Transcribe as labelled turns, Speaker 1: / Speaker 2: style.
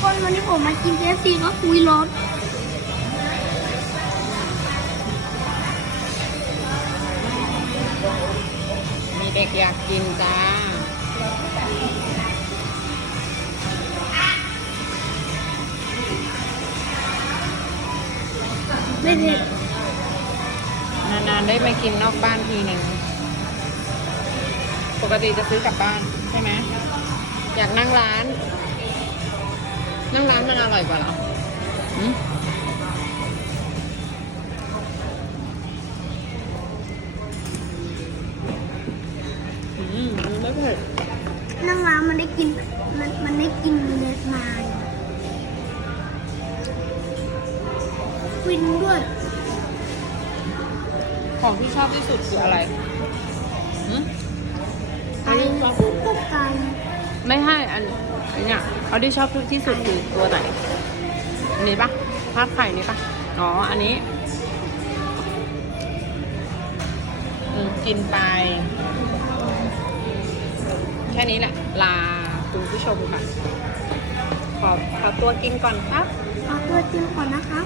Speaker 1: คนวันนี้ผมมากินเคฟซีก็คุยรถ
Speaker 2: มีเด็กอยากกินจ้า
Speaker 1: ไม่เผ็ด
Speaker 2: นานๆได้มากินนอกบ้านทีหนึ่งปกติจะซื้อกลับบ้านใช่ไหมอยากนั่งร้าน นั่งร้านมันอร่อยกว่าเหรอหืมอืมมันไม่เผ็ด
Speaker 1: นั่งร้านมันได้กิน มันมันได้กินเนื้อมาฟินด้วย
Speaker 2: ของที่ชอบที่สุดคืออะไรหืม
Speaker 1: ไก่กุ๊กกุ๊กไก่
Speaker 2: ไม่ให้อันอัน เนี่ยเอาที่ชอบที่สุดคือตัวไหนอันนี้ปะทาดไข่นี่ปะอ๋ออันนี้กินไป แค่นี้แหละ ลาคุณผู้ชมค่ะ ขอขอตัวกินก่อนครับ
Speaker 1: เอตัวกินก่อนนะคะ